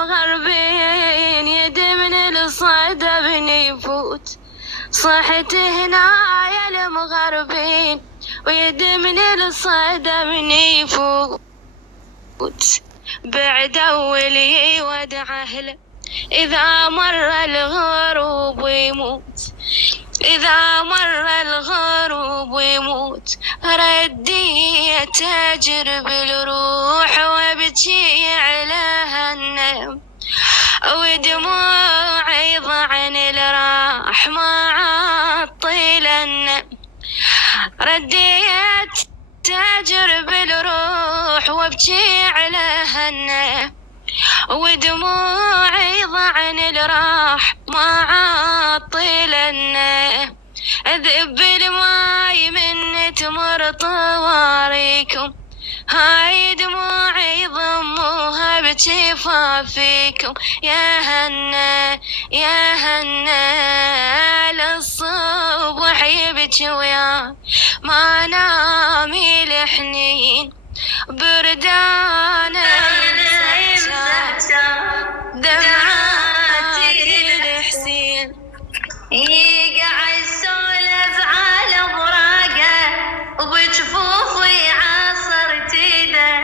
مغربين يدمن الصدى بنيفوت صحت هنا يا المغربين ويدمن الصدى بنيفوت بعد أولي ودع أهله إذا مر الغروب يموت إذا مر الغروب ويموت ردي أتاجر بالروح وابكي على هالنم ودموعي ضعن الراح ما عطل النم ردي أتاجر بالروح وابكي على هالنم ودموعي ضعن الراح ما عطل النم أذب الماي من تمر طواريكم هاي دموعي ضموها بجفافيكم يا هنا يا هنا للصبح يبكي وياي ما نامي الحنين بردانة دمعاتي الحسين يقعد سولف على براقه وبجفوفي عصر تيده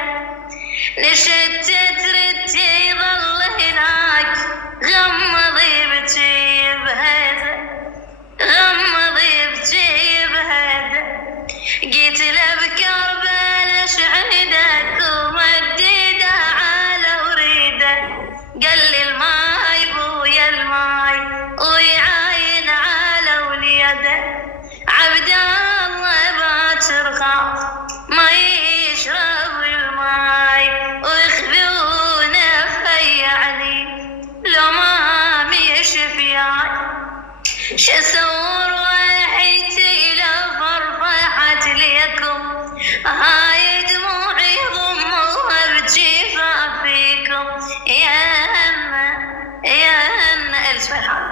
نشتت ردي ظل هناك غمضي بجي بهده غمضي بجي بهده قيت له بكربلا شعيدك ومديده على وريده قال لي الماي بويا الماي ويعاين على وليده عبد الله باكر خاف ما يشرب الماي ويخذونه فيعني لو ما ميشفياي شسور وحيتي لفرفحت ليكم هاي دموعي ضموها بجفافيكم يا هنا يا هنا الف فرحة.